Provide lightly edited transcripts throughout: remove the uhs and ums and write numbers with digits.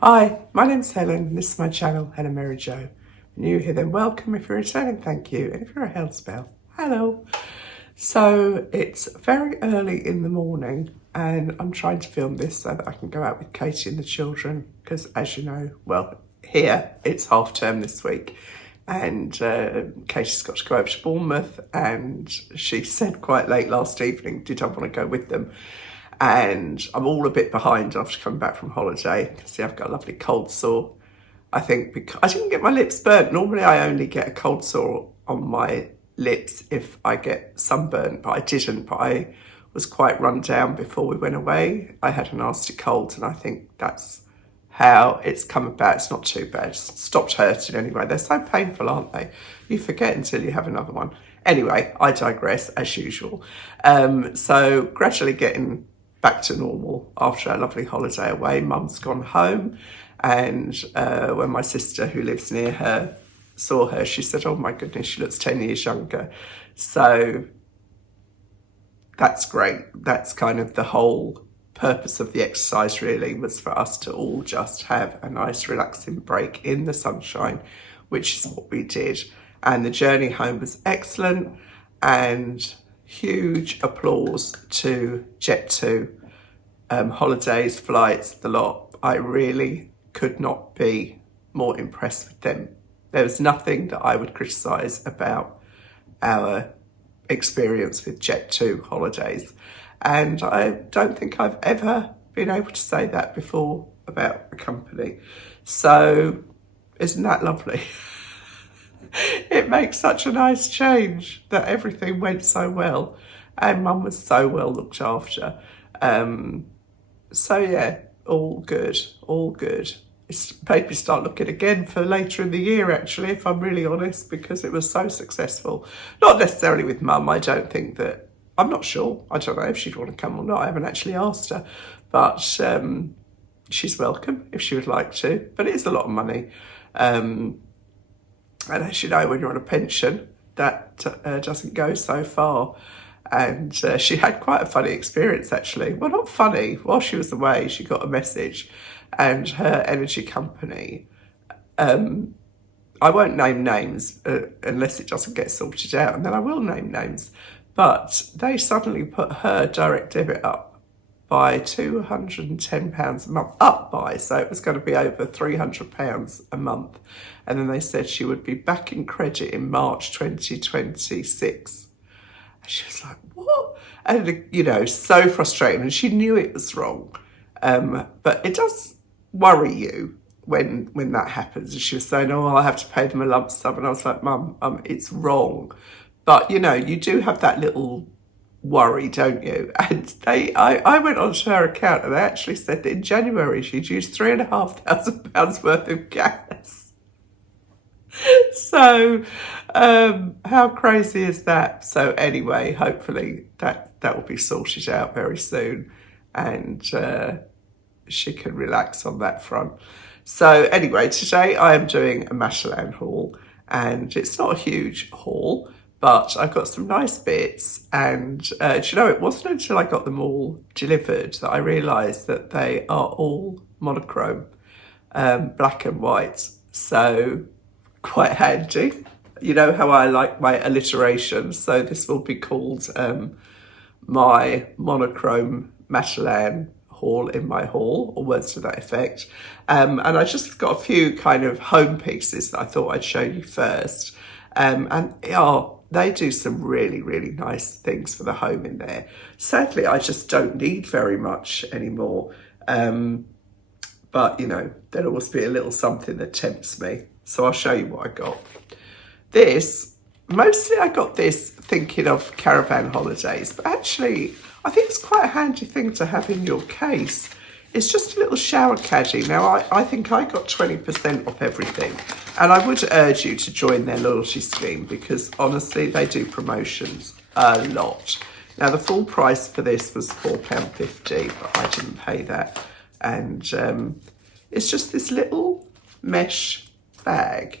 Hi, my name's Helen and this is my channel, Helen Mary Jo. If you're new here, then welcome. If you're returning, thank you. And if you're a hell spell, hello. So it's very early in the morning and I'm trying to film this so that I can go out with Katie and the children because, as you know, well, here it's half term this week and Katie's got to go over to Bournemouth, and she said quite late last evening, did I want to go with them? And I'm all a bit behind after coming back from holiday. You can see I've got a lovely cold sore. I think because I didn't get my lips burnt. Normally I only get a cold sore on my lips if I get sunburnt, but I didn't. But I was quite run down before we went away. I had a nasty cold and I think that's how it's come about. It's not too bad. It's stopped hurting anyway. They're so painful, aren't they? You forget until you have another one. Anyway, I digress as usual. So gradually getting back to normal after a lovely holiday away. Mum's gone home, and when my sister, who lives near her, saw her, she said, oh my goodness, she looks 10 years younger. So that's great. That's kind of the whole purpose of the exercise, really, was for us to all just have a nice relaxing break in the sunshine, which is what we did. And the journey home was excellent, and huge applause to Jet2, holidays, flights, the lot. I really could not be more impressed with them. There was nothing that I would criticise about our experience with Jet2 holidays. And I don't think I've ever been able to say that before about a company. So isn't that lovely? It makes such a nice change that everything went so well and Mum was so well looked after. So yeah, all good, all good. It's made me start looking again for later in the year, actually, if I'm really honest, because it was so successful. Not necessarily with Mum. I don't think that, I'm not sure. I don't know if she'd want to come or not. I haven't actually asked her, but she's welcome if she would like to, but it is a lot of money. And as you know, when you're on a pension, that doesn't go so far. And she had quite a funny experience, actually. Well, not funny. While she was away, she got a message, and her energy company, I won't name names unless it doesn't get sorted out, and then I will name names. But they suddenly put her direct debit up by £210 a month, so it was going to be over £300 a month. And then they said she would be back in credit in March 2026. And she was like, what? And, you know, so frustrating. And she knew it was wrong. But it does worry you when that happens. And she was saying, oh, I'll have to pay them a lump sum. And I was like, Mum, it's wrong. But, you know, you do have that little worry, don't you? And I went onto her account and they actually said that in January she'd used £3,500 worth of gas. So how crazy is that? So anyway, hopefully that will be sorted out very soon, and she can relax on that front. So anyway, today I am doing a Matalan haul, and it's not a huge haul, but I've got some nice bits. And do you know, it wasn't until I got them all delivered that I realised that they are all monochrome, black and white. So quite handy. You know how I like my alliteration, so this will be called my monochrome Matalan haul in my haul, or words to that effect. And I just got a few kind of home pieces that I thought I'd show you first. And they do some really, really nice things for the home in there. Sadly, I just don't need very much anymore. But, you know, there'll always be a little something that tempts me. So I'll show you what I got. This, mostly I got this thinking of caravan holidays, but actually I think it's quite a handy thing to have in your case. It's just a little shower caddy. Now, I think I got 20% off everything, and I would urge you to join their loyalty scheme because honestly, they do promotions a lot. Now, the full price for this was £4.50, but I didn't pay that. And it's just this little mesh bag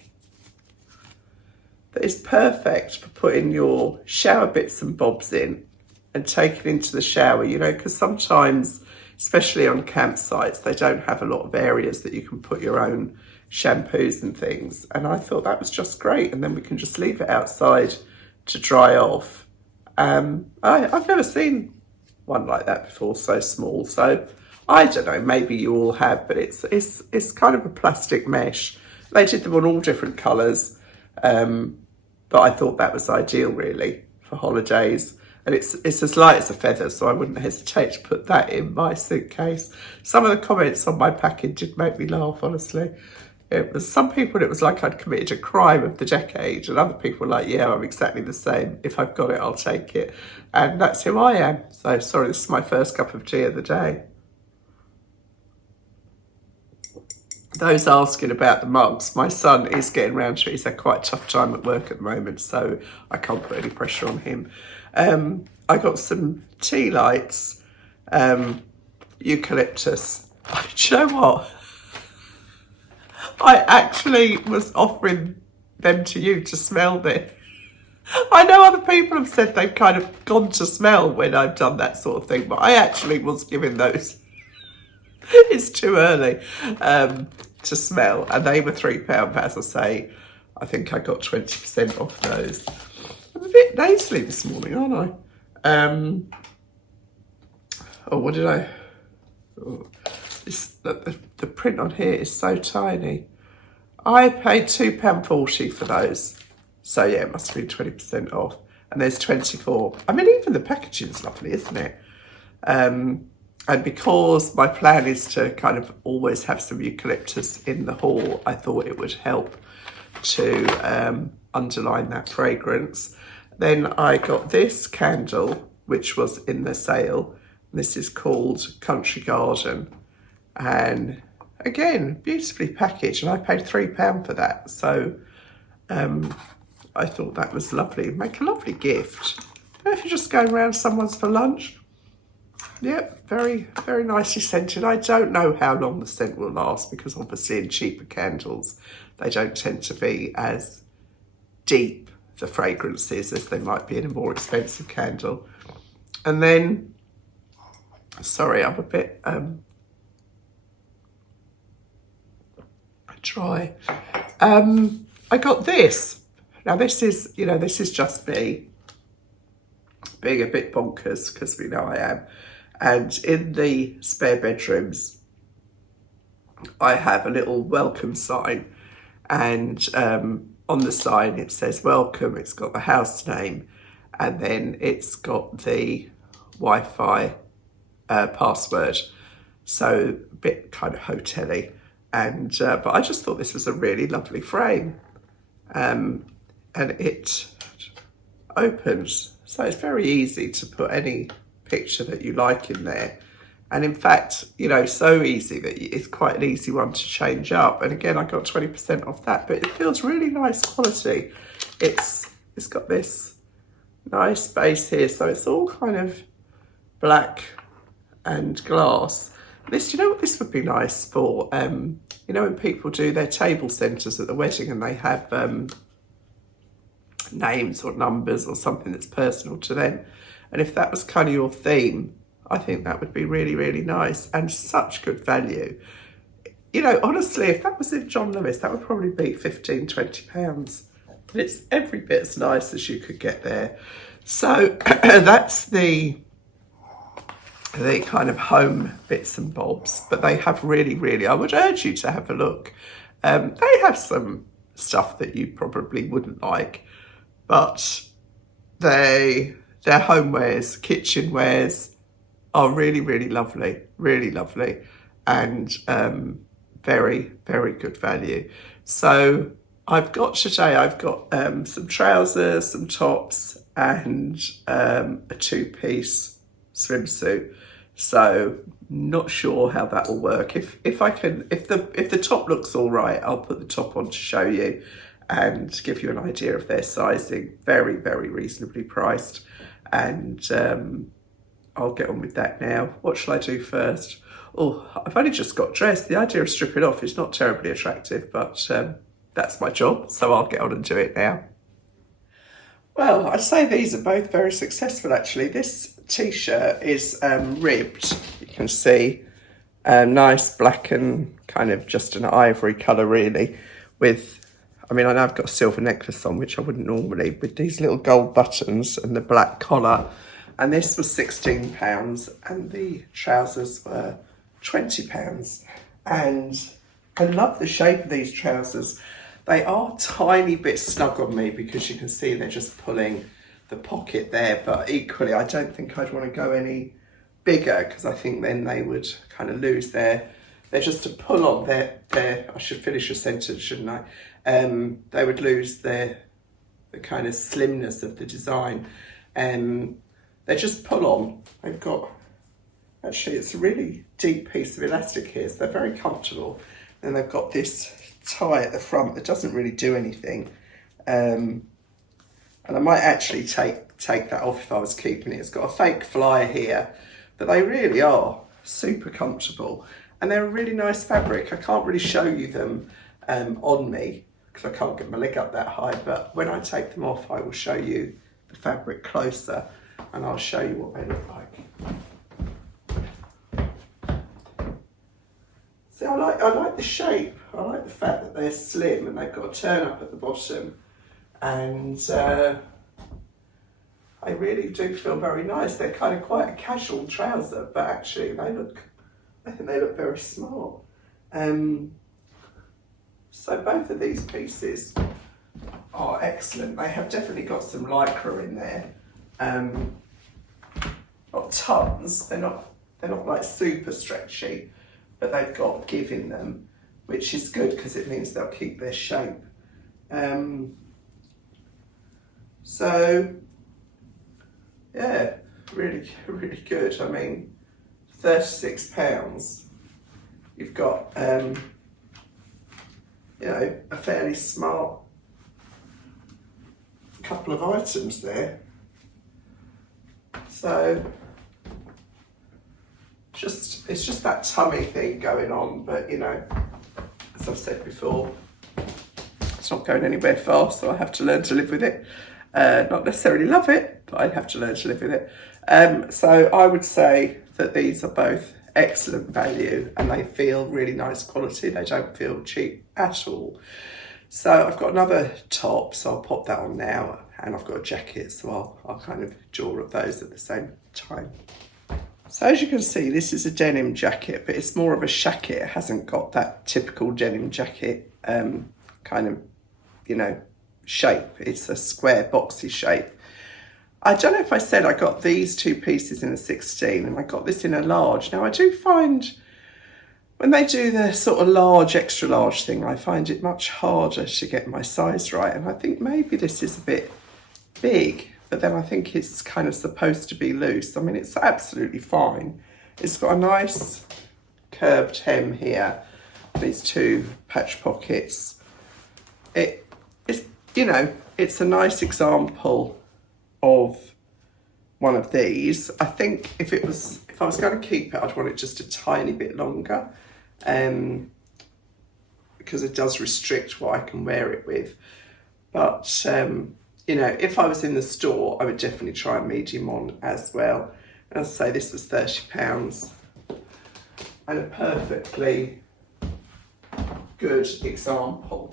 that is perfect for putting your shower bits and bobs in and taking into the shower, you know, because sometimes especially on campsites, they don't have a lot of areas that you can put your own shampoos and things. And I thought that was just great. And then we can just leave it outside to dry off. I've never seen one like that before, so small. So I don't know, maybe you all have, but it's kind of a plastic mesh. They did them on all different colours, but I thought that was ideal really for holidays. And it's as light as a feather, so I wouldn't hesitate to put that in my suitcase. Some of the comments on my package did make me laugh, honestly. It was some people, it was like I'd committed a crime of the decade, and other people were like, yeah, I'm exactly the same. If I've got it, I'll take it. And that's who I am. So sorry, this is my first cup of tea of the day. Those asking about the mugs, my son is getting round to it. He's had quite a tough time at work at the moment, so I can't put any pressure on him. I got some tea lights, eucalyptus. Do you know what? I actually was offering them to you to smell this. I know other people have said they've kind of gone to smell when I've done that sort of thing, but I actually was giving those. It's too early to smell, and they were £3. But as I say, I think I got 20% off those. I'm a bit nasally this morning, aren't I? Oh, what did I? Oh, the print on here is so tiny. I paid £2.40 for those, so yeah, it must have been 20% off. And there's 24. I mean, even the packaging's lovely, isn't it? And because my plan is to kind of always have some eucalyptus in the haul, I thought it would help to underline that fragrance. Then I got this candle, which was in the sale. This is called Country Garden. And again, beautifully packaged. And I paid £3 for that. So I thought that was lovely. Make a lovely gift. If you're just going around someone's for lunch. Yep, very, very nicely scented. I don't know how long the scent will last because obviously in cheaper candles, they don't tend to be as deep, the fragrances, as they might be in a more expensive candle. And then, sorry, I'm a bit dry. I got this. Now this is, you know, this is just me being a bit bonkers because we know I am. And in the spare bedrooms, I have a little welcome sign. And on the sign, it says welcome. It's got the house name. And then it's got the Wi-Fi password. So a bit kind of hotel-y. And but I just thought this was a really lovely frame. And it opens. So it's very easy to put any picture that you like in there, and in fact, you know, so easy that it's quite an easy one to change up. And again, I got 20% off that, but it feels really nice quality. It's got this nice base here, so it's all kind of black and glass. This, you know what this would be nice for? You know, when people do their table centres at the wedding and they have names or numbers or something that's personal to them. And if that was kind of your theme, I think that would be really, really nice and such good value. You know, honestly, if that was in John Lewis, that would probably be £15–20. But it's every bit as nice as you could get there. So that's the kind of home bits and bobs. But they have really, really, I would urge you to have a look. They have some stuff that you probably wouldn't like, but their homewares, kitchenwares are really, really lovely, and very, very good value. So I've got some trousers, some tops, and a two-piece swimsuit. So not sure how that will work. If the top looks all right, I'll put the top on to show you and give you an idea of their sizing. Very, very reasonably priced. And I'll get on with that now. What shall I do first? Oh, I've only just got dressed. The idea of stripping off is not terribly attractive, but that's my job, so I'll get on and do it now. Well, I'd say these are both very successful, actually. This t-shirt is ribbed. You can see nice black and kind of just an ivory colour really, with, I mean, I know I've got a silver necklace on, which I wouldn't normally, with these little gold buttons and the black collar. And this was £16 and the trousers were £20. And I love the shape of these trousers. They are a tiny bit snug on me because you can see they're just pulling the pocket there, but equally I don't think I'd want to go any bigger because I think then they would kind of lose they're just to pull on their I should finish a sentence, shouldn't I? They would lose the kind of slimness of the design. They just pull on. They've got, actually it's a really deep piece of elastic here, so they're very comfortable. And they've got this tie at the front that doesn't really do anything. And I might actually take that off if I was keeping it. It's got a fake flyer here, but they really are super comfortable. And they're a really nice fabric. I can't really show you them on me because I can't get my leg up that high, but when I take them off, I will show you the fabric closer and I'll show you what they look like. See, I like the shape. I like the fact that they're slim and they've got a turn up at the bottom. And I really do feel very nice. They're kind of quite a casual trouser, but actually I think they look very smart. So both of these pieces are excellent. They have definitely got some lycra in there. Not tons, they're not like super stretchy, but they've got give in them, which is good because it means they'll keep their shape. So yeah, really, really good. I mean, £36. You've got, you know, a fairly smart couple of items there. So it's just that tummy thing going on, but you know, as I've said before, it's not going anywhere fast, so I have to learn to live with it. Not necessarily love it, but I have to learn to live with it. So I would say that these are both excellent value and they feel really nice quality. They don't feel cheap at all. So I've got another top, so I'll pop that on now, and I've got a jacket, so I'll kind of draw at those at the same time. So as you can see, this is a denim jacket, but it's more of a shacket. It hasn't got that typical denim jacket kind of, you know, shape. It's a square boxy shape. I don't know if I said I got these two pieces in a 16 and I got this in a large. Now I do find when they do the sort of large, extra large thing, I find it much harder to get my size right. And I think maybe this is a bit big, but then I think it's kind of supposed to be loose. I mean, it's absolutely fine. It's got a nice curved hem here, these two patch pockets. It's, you know, it's a nice example of one of these. I think if I was going to keep it, I'd want it just a tiny bit longer, because it does restrict what I can wear it with. But you know, if I was in the store, I would definitely try a medium on as well. And as I say, this was £30 and a perfectly good example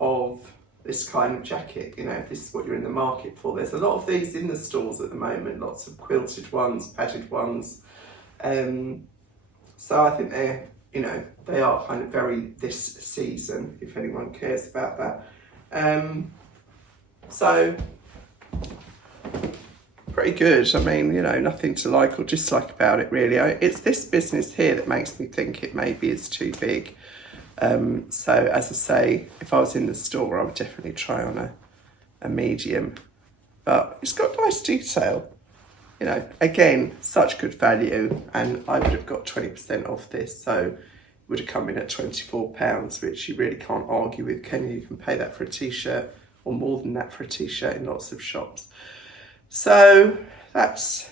of this kind of jacket. You know, if this is what you're in the market for. There's a lot of these in the stores at the moment, lots of quilted ones, padded ones. So I think they're, you know, they are kind of very this season, if anyone cares about that. So pretty good. I mean, you know, nothing to like or dislike about it really. It's this business here that makes me think it maybe is too big. So as I say, if I was in the store, I would definitely try on a medium, but it's got nice detail. You know, again, such good value, and I would have got 20% off this, so it would have come in at £24, which you really can't argue with, can you? You can pay that for a t-shirt, or more than that for a t-shirt in lots of shops. So that's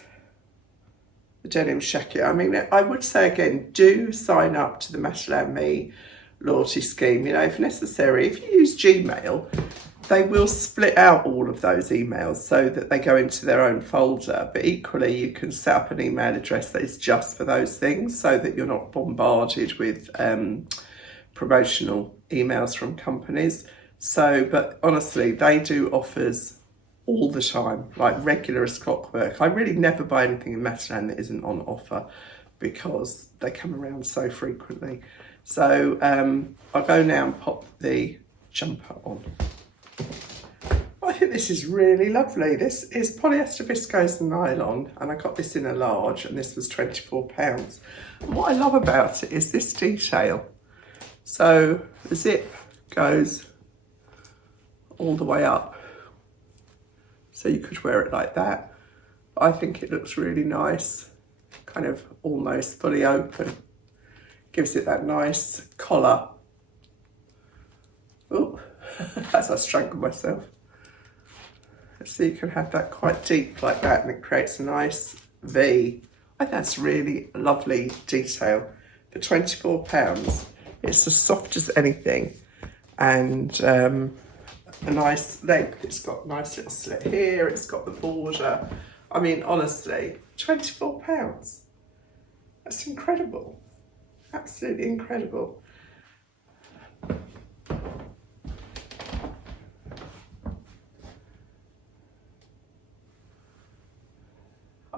the Denim Shacket. I mean, I would say again, do sign up to the Matalan Me loyalty scheme. You know, if necessary, if you use Gmail, they will split out all of those emails so that they go into their own folder, but equally you can set up an email address that is just for those things so that you're not bombarded with promotional emails from companies. So, but honestly, they do offers all the time, like regular as clockwork. I really never buy anything in Matalan that isn't on offer because they come around so frequently. So I'll go now and pop the jumper on. I think this is really lovely. This is polyester viscose and nylon, and I got this in a large, and this was £24. And what I love about it is this detail. So the zip goes all the way up, so you could wear it like that. I think it looks really nice, kind of almost fully open. Gives it that nice collar. Oh, as I strangled myself. So you can have that quite deep like that, and it creates a nice V. I think that's really lovely detail. For £24, it's as soft as anything, and a nice length. It's got a nice little slit here, it's got the border. I mean, honestly, £24. That's incredible. Absolutely incredible.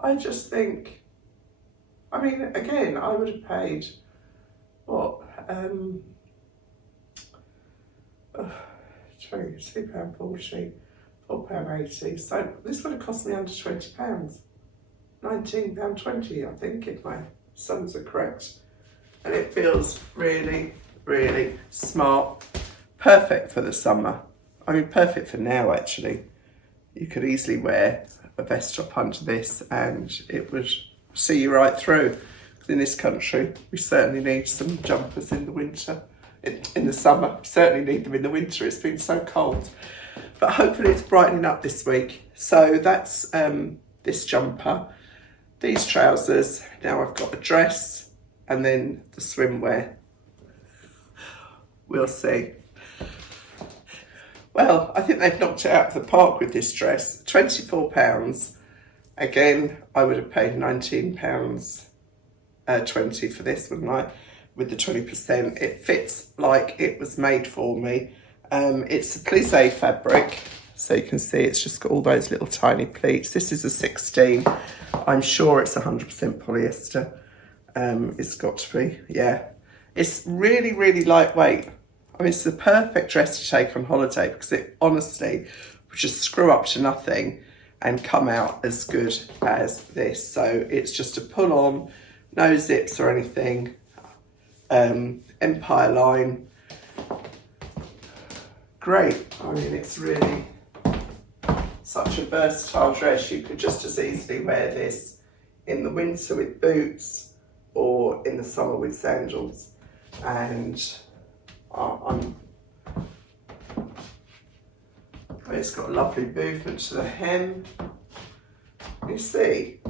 I just think, I mean, again, I would have paid, what, £22.40, £4.80. So this would have cost me under £20. £19.20, I think, if my sums are correct. And it feels really, really smart. Perfect for the summer. I mean, perfect for now, actually. You could easily wear a vest top under this and it would see you right through. Because in this country, we certainly need some jumpers in the winter. In the summer, we certainly need them in the winter. It's been so cold. But hopefully it's brightening up this week. So that's this jumper. These trousers. Now I've got a dress and then the swimwear. We'll see. Well, I think they've knocked it out of the park with this dress. £24. Again, I would have paid £19.20 for this, wouldn't I? With the 20%. It fits like it was made for me. It's a plissé fabric. So you can see it's just got all those little tiny pleats. This is a 16. I'm sure it's 100% polyester. It's got to be, yeah. It's really, really lightweight. I mean, it's the perfect dress to take on holiday because it honestly would just screw up to nothing and come out as good as this. So it's just a pull on, no zips or anything. Empire line. Great. I mean, it's really such a versatile dress. You could just as easily wear this in the winter with boots or in the summer with sandals. And it's got a lovely movement to the hem. You see,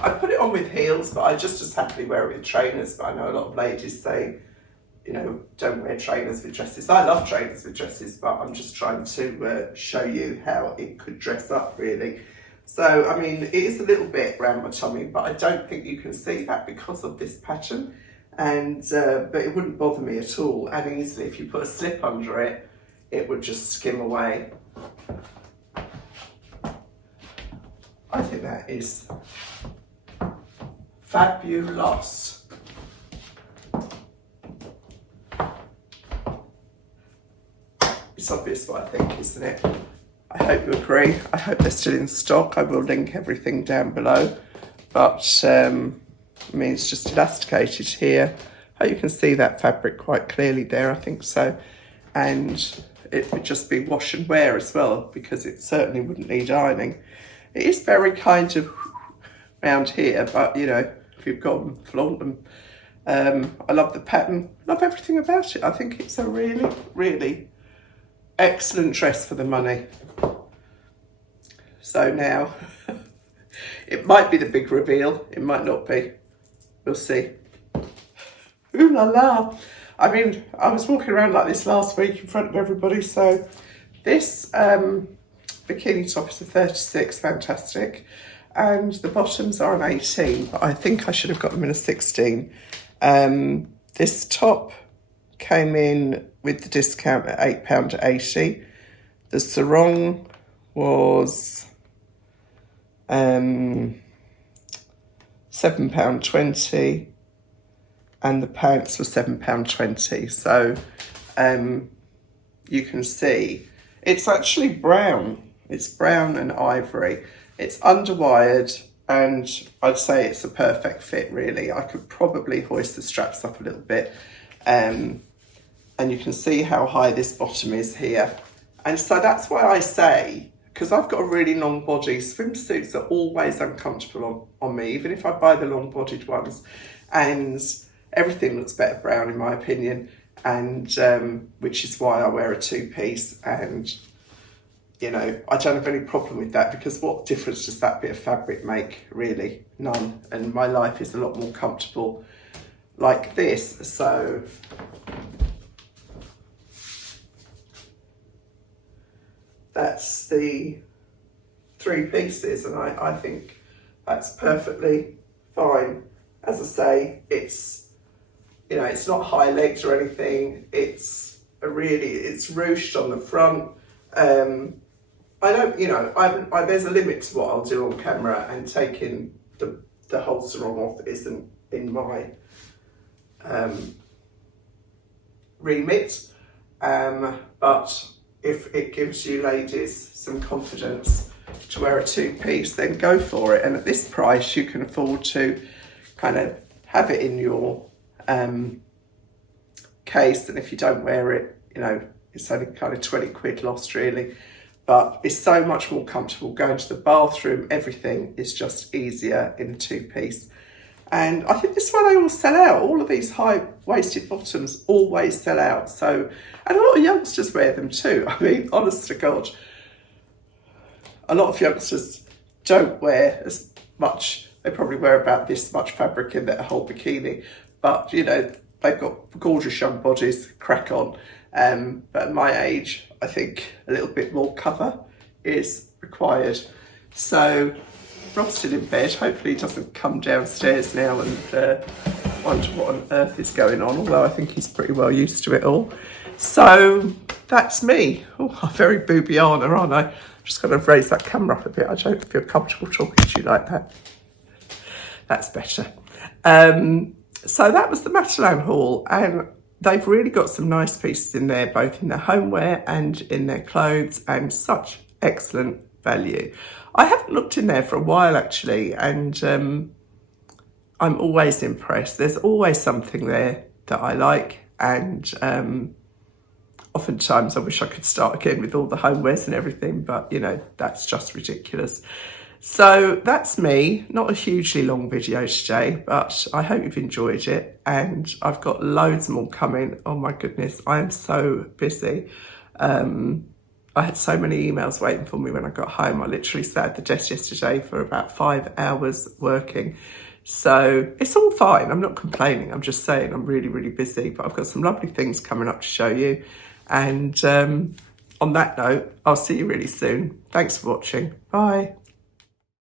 I put it on with heels, but I just as happily wear it with trainers. But I know a lot of ladies say, you know, don't wear trainers with dresses. I love trainers with dresses, but I'm just trying to show you how it could dress up, really. So, I mean, it is a little bit around my tummy, but I don't think you can see that because of this pattern. And but it wouldn't bother me at all. And easily, if you put a slip under it, it would just skim away. I think that is fabulous. It's obvious what I think, isn't it? I hope you agree. I hope they're still in stock. I will link everything down below. But I mean, it's just elasticated here. Oh, you can see that fabric quite clearly there, I think so. And it would just be wash and wear as well, because it certainly wouldn't need ironing. It is very kind of round here, but you know, if you've got them, flaunt them. I love the pattern, love everything about it. I think it's a really, really excellent dress for the money. So now, it might be the big reveal, it might not be. We'll see. Ooh la la. I mean, I was walking around like this last week in front of everybody. So this bikini top is a 36, fantastic. And the bottoms are an 18, but I think I should have got them in a 16. This top came in with the discount at £8.80. The sarong was £7.20, and the pants were £7.20. So you can see it's actually brown. It's brown and ivory. It's underwired, and I'd say it's a perfect fit, really. I could probably hoist the straps up a little bit. And you can see how high this bottom is here. And so that's why I say, because I've got a really long body, swimsuits are always uncomfortable on me, even if I buy the long bodied ones. And everything looks better brown, in my opinion. And which is why I wear a two-piece. And you know, I don't have any problem with that, because what difference does that bit of fabric make? Really, none. And my life is a lot more comfortable like this. So that's the three pieces, and I think that's perfectly fine. As I say, it's, you know, it's not high legs or anything. It's ruched on the front. I don't, you know, there's a limit to what I'll do on camera, and taking the whole sarong off isn't in my remit. But if it gives you ladies some confidence to wear a two-piece, then go for it. And at this price, you can afford to kind of have it in your case. And if you don't wear it, you know, it's only kind of 20 quid lost, really. But it's so much more comfortable going to the bathroom. Everything is just easier in a two-piece. And I think this one they all sell out. All of these high-waisted bottoms always sell out. So, and a lot of youngsters wear them too. I mean, honest to God, a lot of youngsters don't wear as much. They probably wear about this much fabric in their whole bikini. But, you know, they've got gorgeous young bodies, crack on. But at my age, I think a little bit more cover is required. So Rob's still in bed. Hopefully he doesn't come downstairs now and wonder what on earth is going on, although I think he's pretty well used to it all. So that's me. Oh, I'm very boobiana, aren't I? Just got to raise that camera up a bit. I don't feel comfortable talking to you like that. That's better. So that was the Matalan haul, and they've really got some nice pieces in there, both in their homeware and in their clothes, and such excellent value. I haven't looked in there for a while, actually, and I'm always impressed. There's always something there that I like, and oftentimes I wish I could start again with all the homewares and everything, but, you know, that's just ridiculous. So that's me. Not a hugely long video today, but I hope you've enjoyed it, and I've got loads more coming. Oh my goodness, I am so busy. I had so many emails waiting for me when I got home. I literally sat at the desk yesterday for about 5 hours working. So it's all fine. I'm not complaining. I'm just saying I'm really, really busy, but I've got some lovely things coming up to show you. And on that note, I'll see you really soon. Thanks for watching. Bye.